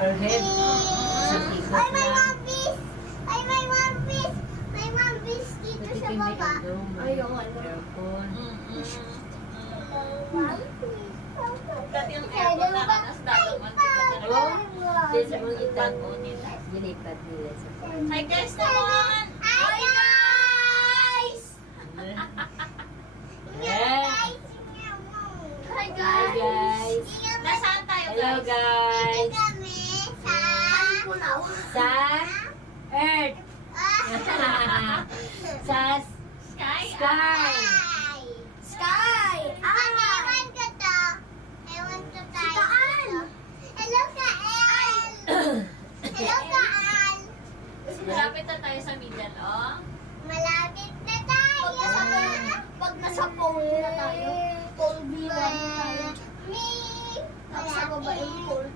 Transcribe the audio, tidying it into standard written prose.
per head. Sa ikot Ay, may na. one piece! Ay, may one piece! May one piece dito sa Patikim may baba. ano, may aircon. One piece. Dati yung aircon na kanas dalaman. Oh, this ang itan. Bago nila. Ginipat nila sa Hi guys naman! Hi, guys! Yeah. Hi, Hi Hi guys. Nasaan tayo Hello guys? guys. Dito kami sa... Sa Earth. Sa Sky? Sky. Sky! Ewan ko to. Ewan ko tayo. Si Kaan! Hello, Kaan! Hello, Kaan! Malapit na tayo sa middle, oh. Malapit na tayo! Pag nasa pole na tayo, pole B1 na tayo. Me! Tapos sa baba yung pole